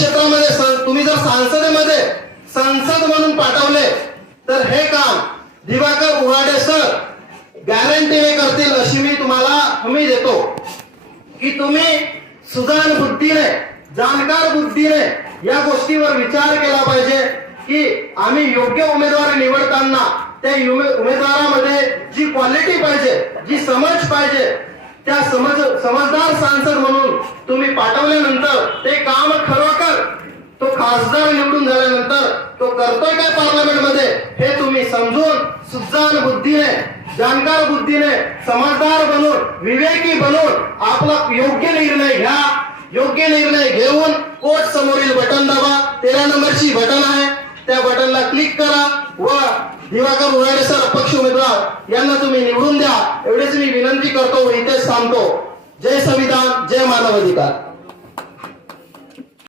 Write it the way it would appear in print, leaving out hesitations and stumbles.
क्षेत्रामध्ये तुम्ही जर संसद म्हणून पाठवले तर हे काम दिवाकर उराडे सर गॅरंटीने करतील अशी मी तुम्हाला हमी देतो की तुम्ही सुजाण बुद्धीने जाणकार बुद्धीने या गोष्टीवर विचार केला पाहिजे की आम्ही योग्य उमेदवार निवडताना त्या उमेदवारामध्ये जी क्वालिटी पाहिजे, जी समज पाहिजे, त्या समजदार सांसद म्हणून तुम्ही पाठवल्यानंतर ते काम खरोखर तो खासदार निवडून झाल्यानंतर तो करतोय काय पार्लमेंट मध्ये हे तुम्ही समजून सुजाण बुद्धीने जाणकार बुद्धीने समजदार बनून विवेकी बनून आपला योग्य निर्णय घ्या. योग्य निर्णय घेऊन कोर्ट समोरील बटन दाबा. 13 नंबरची बटन आहे, त्या बटनला क्लिक करा व दिवाकर उराडे सर अपक्ष उमेदवार यांना तुम्ही निवडून द्या. एवढेच मी विनंती करतो व इथेच थांबतो. जय संविधान, जय मानवाधिकार.